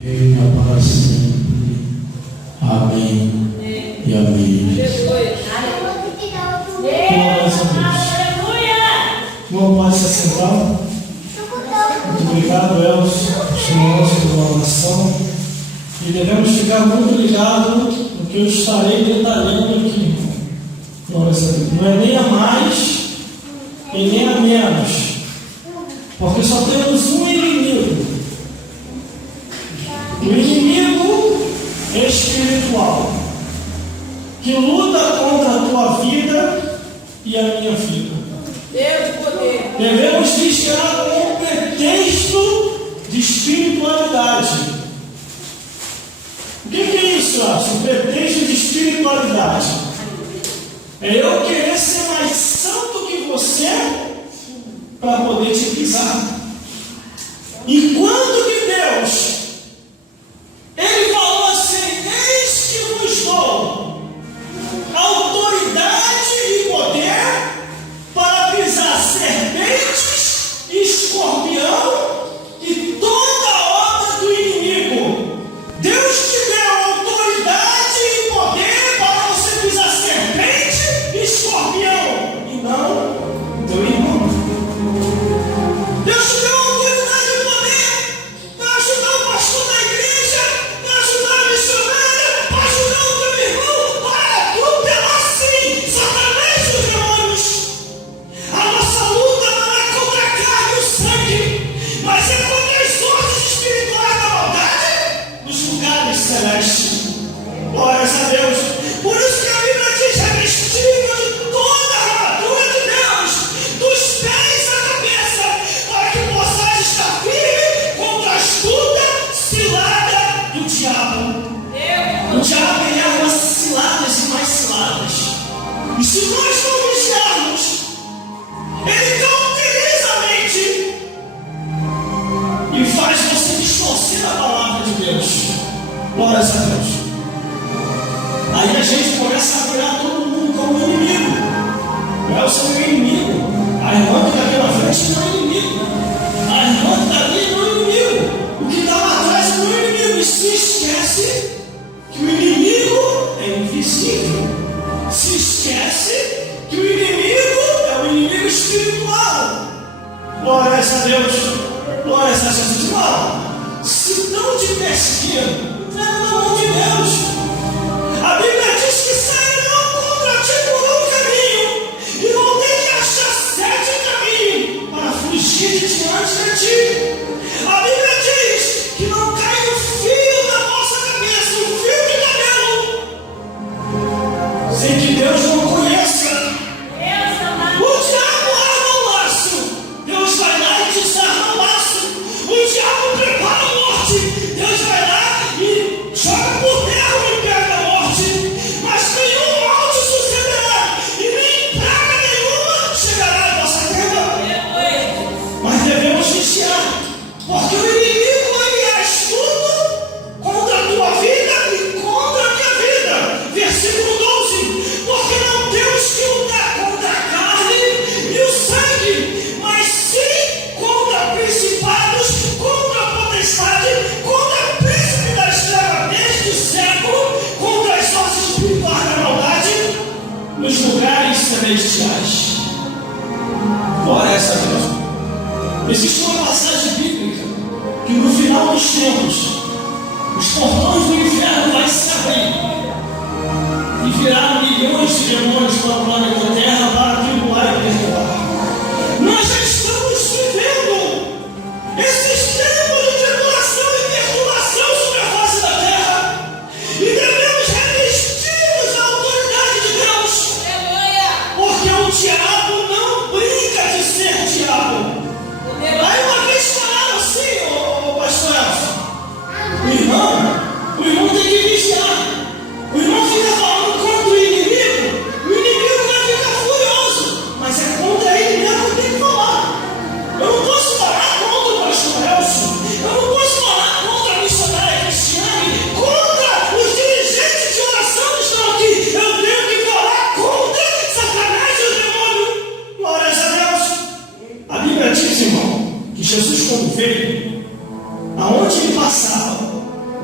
Reina para sempre. Amém e amém. Glórias a Deus. Não pode se assentar. Muito obrigado, Elcio, Chimoso, pela oração. E devemos ficar muito ligados no que eu estarei detalhando aqui. Glórias a Deus. Não é nem a mais e nem a menos. Porque só temos um inimigo. O inimigo espiritual que luta contra a tua vida e a minha vida. Devemos vigiar com um pretexto de espiritualidade. O que é isso, Alisson? Um pretexto de espiritualidade é eu querer ser mais santo que você para poder te pisar. Enquanto que Deus, Ele falou assim: eis que vos dou autoridade e poder para pisar serpentes, escorpião e toda a obra do inimigo. Deus te deu autoridade e poder para você pisar serpente e escorpião, e não teu irmão. Deus te deu autoridade e poder para ajudar o pastor da igreja, para ajudar a missionária, para ajudar o teu irmão, para atropelar sim Satanás e os demônios. A nossa luta não é contra a carne e o sangue, mas é contra as forças espirituais da maldade nos lugares celestes. Glórias a Deus. Por isso que a Bíblia diz: revestido de toda a armadura de Deus, dos pés à cabeça, para que possais estar firme contra a astuta cilada do diabo. O diabo, ele arma ciladas e mais ciladas. E se nós não vigiarmos, ele cauteriza a mente e faz você distorcer a palavra de Deus. Glórias a Deus. Aí a gente começa a virar todo mundo como inimigo. É o seu inimigo. A irmã que está aqui na frente não é inimigo. A irmã que está ali não é inimigo. O que está lá atrás não é inimigo. E se esquece que o inimigo é invisível. Se esquece que o inimigo é o inimigo espiritual. Glórias a Deus. Glórias a Jesus. Irmão, se não te perseguir, entrega na mão de Deus. A Bíblia diz que sairão contra ti por um caminho e vão ter que achar 7 caminhos para fugir de diante de ti. A Bíblia diz que não cai um fio na nossa cabeça, um fio de cabelo, sem que Deus não conheça. O diabo arma um laço, Deus vai lá e desarma o laço. O diabo prepara a morte, Deus vai lá e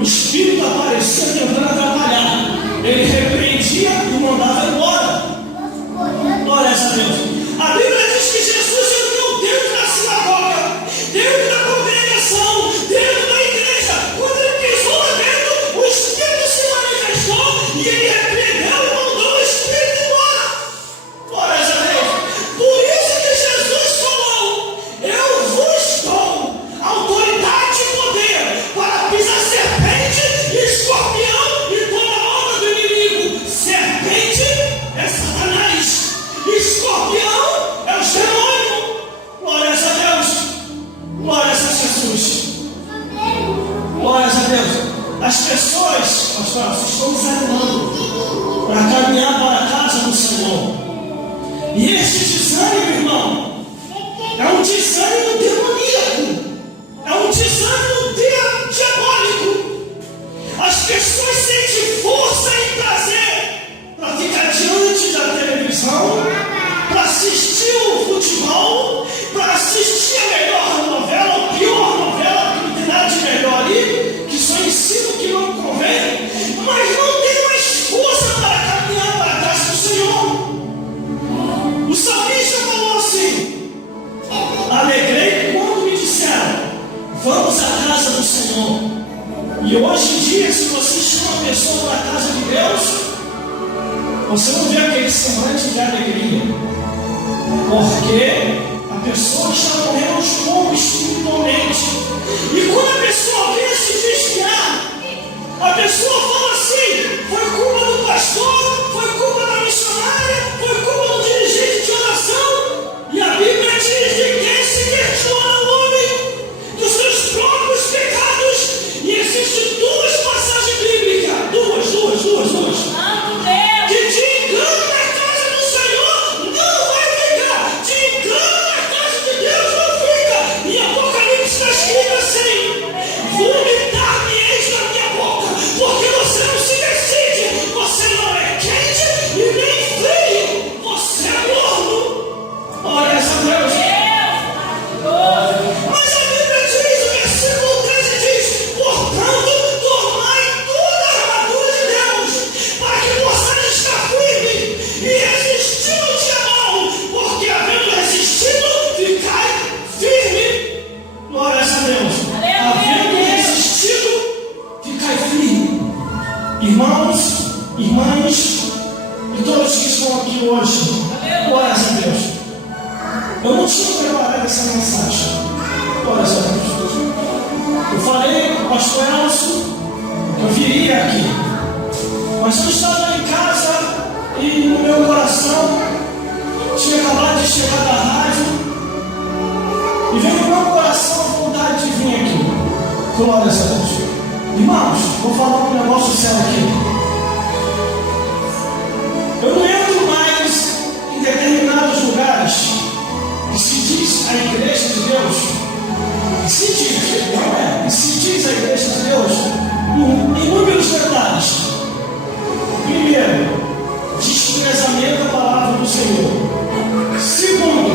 o espírito aparecia tentando atrapalhar. Ele repreendia e mandava embora. Glória a Deus. A Bíblia diz que Jesus entrou dentro da sinagoga, dentro da congregação, dentro da igreja. Quando ele pisou lá dentro, o Espírito se manifestou e ele repreendeu e mandou o Espírito embora. Glória a Deus. Por isso que Jesus falou: eu vos dou autoridade e poder para pisar serpente e escorpião e toda obra do inimigo. Serpente é Satanás. Escorpião é o demônio. Glória a Deus. Glória a Jesus. Glória a Deus. As pessoas, pastor, estão desanimando para caminhar para a casa do Senhor. E esse desânimo, irmão, é um desânimo demoníaco. É um desânimo diabólico. As pessoas sentem força e prazer para ficar diante da televisão, para assistir o futebol, para assistir a melhor novela, ou pior novela, que não tem nada de melhor ali, que só ensina o que não convém, mas não tem mais força para caminhar para a casa do Senhor. O salmista falou assim: alegrei quando me disseram, vamos à casa do Senhor. E hoje em dia, se você chama uma pessoa para a casa de Deus, você não vê aquele semblante de alegria, porque a pessoa está morrendo como espiritualmente. E quando a pessoa vem se desviar, a pessoa fala assim: foi culpa do pastor, foi culpa da missionária, foi culpa do dirigente de oração. E a Bíblia diz que quem se questiona o homem dos seus próprios pecados. E existem duas passagens bíblicas, duas. Que te engano na casa do Senhor não vai ficar, te engano na casa de Deus não fica. Em Apocalipse está escrito assim: vomitar-me-eis na minha boca, porque você não se decide, você não é quente e nem frio, você é morno. Olha essa Deus. Mas a Bíblia diz, o versículo 13 diz: portanto, tomai toda a armadura de Deus, para que possais estar firme e resistir no dia mau, porque havendo resistido, ficai firme. Glória a Deus. Havendo resistido, ficai firme. Irmãos, irmãs e todos que estão aqui hoje, glória a Deus. Eu não tinha preparado essa mensagem. Glória a Deus. Eu falei com o pastor Elcio que eu viria aqui, mas eu estava em casa e no meu coração tinha acabado de chegar da rádio e veio no meu coração a vontade de vir aqui. Glória a Deus. Irmãos, vou falar um negócio sério aqui. Eu não entro mais em determinados lugares que se diz a igreja de Deus. Se diz, não é? E se diz a igreja de Deus em inúmeros detalhes. Primeiro, desprezamento da palavra do Senhor. Segundo,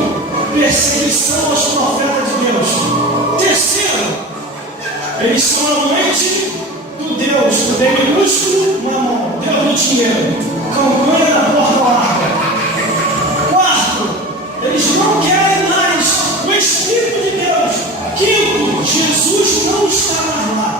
perseguição aos profetas de Deus. Terceiro, eles são amantes do Deus, do D minúsculo na mão, Deus do dinheiro, campanha da porta larga. Quarto, eles não querem mais o Espírito de Deus. Quinto, Jesus não está mais lá.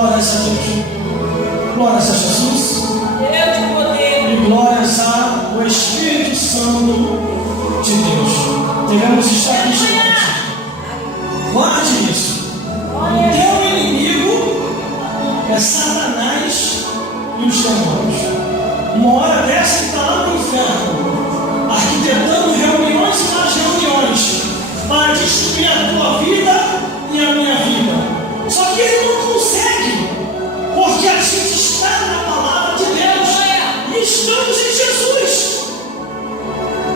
Glórias a Deus. Glórias a Jesus. E glórias ao Espírito Santo de Deus. Devemos estar vigilantes. Guarde isso. O teu inimigo é Satanás e os demônios. Uma hora dessa ele está lá no inferno, arquitetando reuniões e mais reuniões para destruir a tua vida e a minha vida. Só que ele não consegue, porque a gente está na palavra de Deus e estamos em Jesus.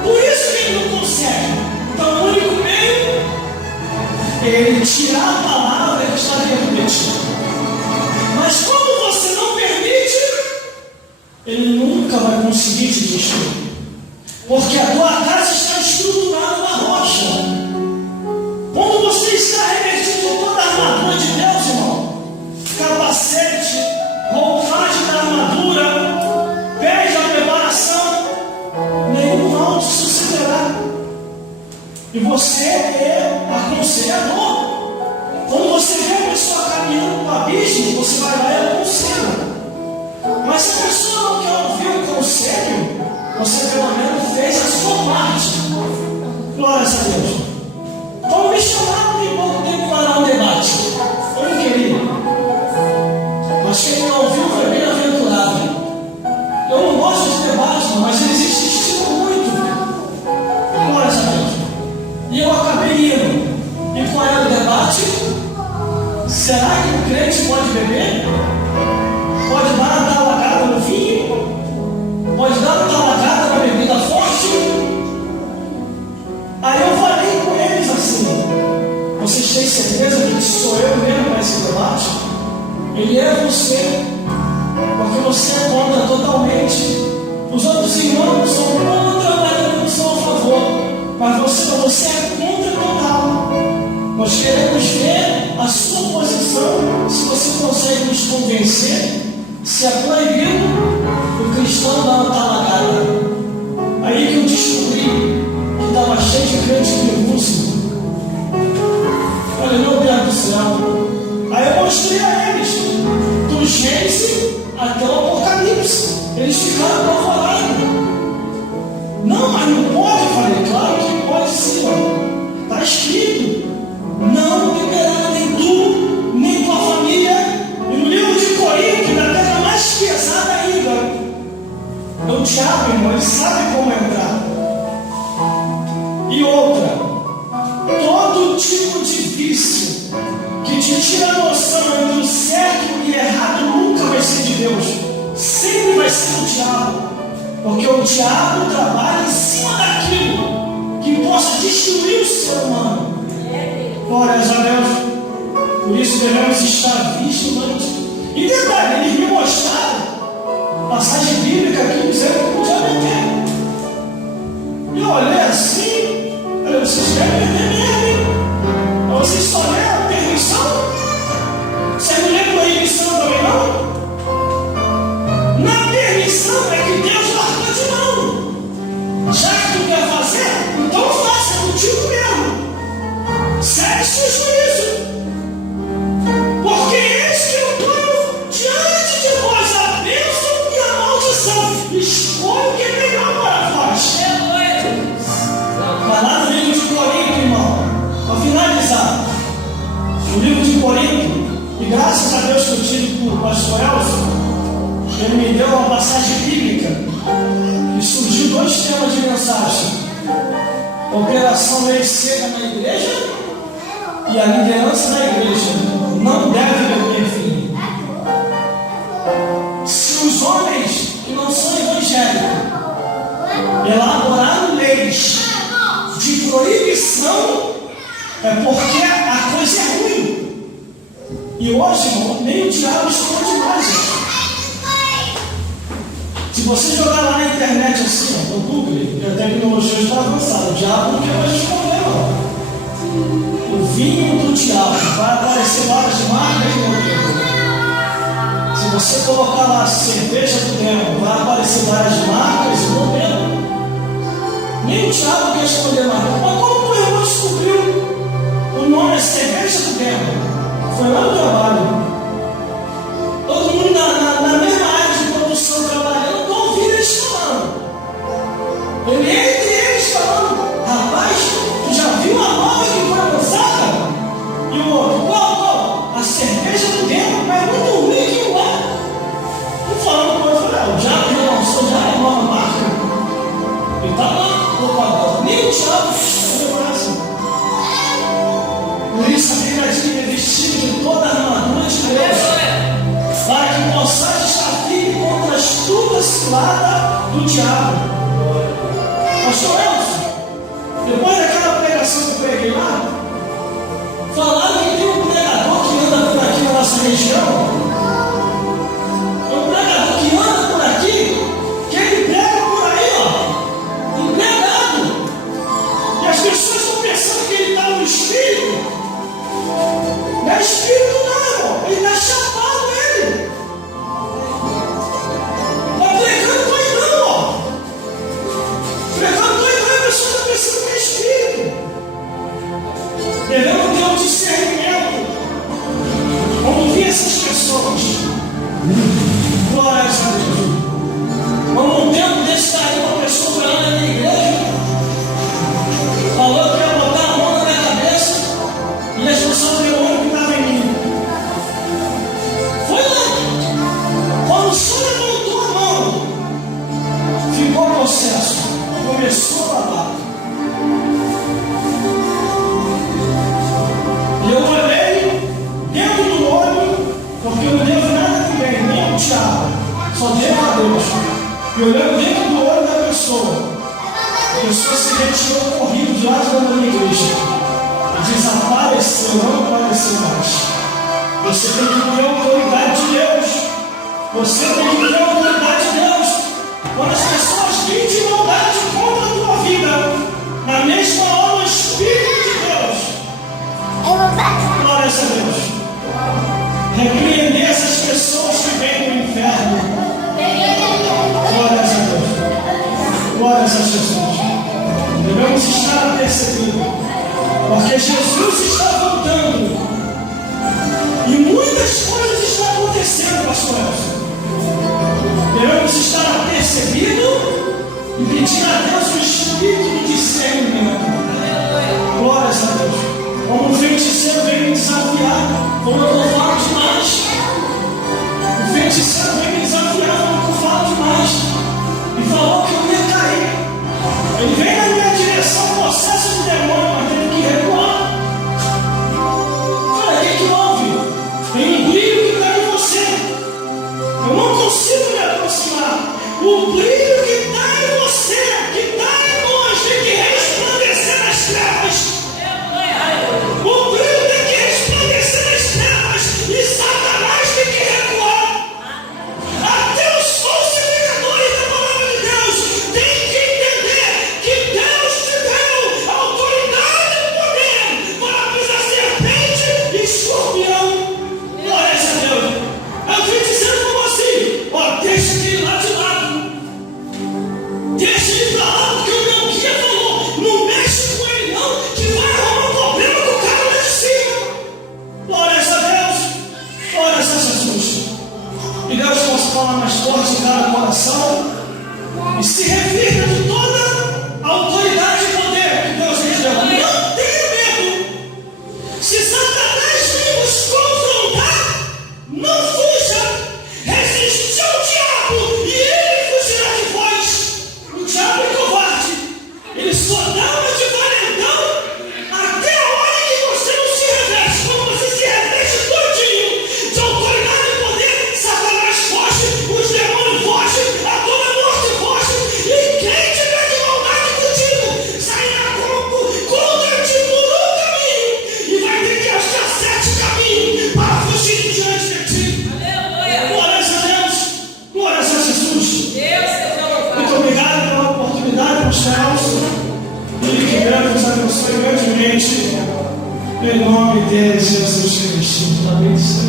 Por isso que ele não consegue. Então o único meio é ele tirar a palavra que está dentro de ti. Mas como você não permite, ele nunca vai conseguir te destruir. Porque a tua casa está estruturada na rocha. Quando você está revestido de toda a armadura de Deus, irmão, capacete, roupagem da armadura, pés da preparação, nenhum mal te sucederá. E você é aconselhador. Quando você vê a pessoa caminhando para o abismo, você vai lá e aconselha. Mas se a pessoa não quer ouvir o conselho, você pelo menos fez a sua parte. Glórias a Deus. Como me chamaram de pouco tempo para um debate? Eu não queria. Mas quem não ouviu foi bem-aventurado. Eu não gosto de debate, mas eles insistiram muito. Glórias a Deus. E eu acabei indo. E qual era o debate? Será que o crente pode beber? Pode dar uma talagada no vinho? Pode dar uma talagada na bebida forte? Aí eu falei com eles assim: vocês têm certeza que sou eu mesmo para esse debate? Ele é você, porque você é contra totalmente. Os outros irmãos são contra, mas não são a favor. Mas você é contra total. Nós queremos ver a sua posição, se você consegue nos convencer. Se é proibido o cristão dar uma talagada. Aí que eu descobri que estava cheio de crente nervoso. Olha, meu Deus do céu. Aí eu mostrei a eles, do Gênesis até o Apocalipse. Eles ficaram apavorados. Não, mas não pode. Eu falei, claro que pode sim. Está escrito: não liberará nem tu, nem tua família. E no livro de Coríntios, ainda pega mais pesada ainda. O diabo, irmão, ele sabe como entrar. E outra, todo tipo de vício que te tira a noção entre o certo e o errado nunca vai ser de Deus. Sempre vai ser do diabo. Porque o diabo trabalha em cima daquilo que possa destruir o ser humano. Glórias a Deus. Por isso devemos estar vigilantes. E detalhe, eles me mostraram passagem bíblica aqui dizendo que podia beber. E eu olhei assim, eu falei, vocês querem beber mesmo? Mas vocês só leram a permissão? Você não lê proibição também não? Na permissão é que Deus largou de mão. Já que tu quer fazer, então faça contigo mesmo. Segue seu juízo. Porque eis que eu ponho diante de vós a bênção e a maldição. Escolha o que é melhor para vós. Vai lá no livro de Corinto, irmão. Para finalizar, o livro de Corinto, e graças a Deus que eu tive por pastor Elcio, ele me deu uma passagem bíblica e surgiu dois temas de mensagem: operação meio seca na igreja e a liderança da igreja não deve beber vinho. Se os homens que não são evangélicos elaboraram leis de proibição, é porque a coisa é ruim. E hoje, irmão, nem o diabo esconde demais. Se você jogar lá na internet assim, no Google, a tecnologia está avançada, o diabo não quer mais esconder, não. O vinho do diabo vai aparecer várias marcas, meu Deus. Se você colocar lá cerveja do demônio, vai aparecer várias marcas, meu Deus. Nem o diabo quer esconder mais. Mas como o irmão descobriu o nome é cerveja do demônio? Foi lá no trabalho. Por isso a Bíblia diz que revestido de toda a armadura de Deus, para que possais estar firme contra a astuta cilada do diabo. Pastor Elcio, depois daquela pregação que eu preguei lá, falaram que tem um pregador que anda por aqui na nossa região. Um pregador que anda por aqui, que ele prega por aí, ó, empregado. E as pessoas estão pensando que ele está no espírito. Não é espírito não, irmão. Ele está chapado nele. Está pregando doidão, ó. Pregando doidão e a pessoa está pensando que é espírito. Devemos ter um discernimento. Vamos ver essas pessoas. Glória a Deus. Vamos um tempo desse daí, uma pessoa foi lá na igreja, falou que ia botar a mão na minha cabeça e a expulsão do demônio que estava em mim. Foi lá. Quando o senhor levantou a mão, ficou o processo. Começou a babar. E eu olhei dentro do olho, porque eu não devo nada a ninguém, nem ao diabo, só devo a Deus. E olhando dentro do olho da pessoa, a pessoa se retirou correndo de lá da minha igreja. Desapareceu, não apareceu mais. Você tem que ter a autoridade de Deus. Você tem que ter a autoridade de Deus. Quando as pessoas vêm de maldade contra a tua vida, na mesma hora o Espírito de Deus, glória a Deus, repreender essas pessoas que vêm do inferno. Glória a Deus. Glória a Jesus. Devemos estar percebendo, porque Jesus está voltando e muitas coisas estão acontecendo, pastor Elcio. Devemos estar apercebidos e pedir a Deus o espírito de discernimento. Glória a Deus. Como o feiticeiro veio me desafiar, como eu falo demais. O feiticeiro veio me desafiar, como eu falo demais. E falou que eu ia cair. Ele veio na minha direção, processo de demônio, mas teve que recuar. Olha, o que houve? Tem um brilho que está em você. Eu não consigo me aproximar. O brilho que está em você, que está em nós, tem que resplandecer nas trevas. O brilho tem que resplandecer nas trevas. E Satanás tem que recuar. Até os falsificadores da palavra de Deus têm que entender que Deus te deu autoridade e poder para pisar serpente e escorpião. Glória a Deus. Eu vim dizendo como assim: ó, deixa ele lá de lado. Deixa ele pra lá, porque o meu guia falou: não mexe com ele não, que vai arrumar um problema com o cara lá de cima. Glória a Deus. Glória a Jesus. E Deus possa falar mais forte em cada coração e se revista de toda a autoridade e poder que Deus lhe deu. Não tenha medo. Se Satanás vem nos confrontar, não fuja. Resiste ao diabo e ele fugirá de vós. O diabo é covarde. Ele só dá uma de valentão até a hora em que você não se reveste. Quando você se reveste todinho de autoridade e poder, Satanás foge, os demônios fogem, a toda morte foge, e quem tiver de maldade contigo sairá contra ti por um caminho e vai ter que achar 7 caminhos para fugir diante de ti. Glória a Deus. Glória a Jesus. Muito obrigado pela oportunidade, pastor Elcio. E que Deus nos abençoe grandemente. Em nome de Jesus Cristo. Amém.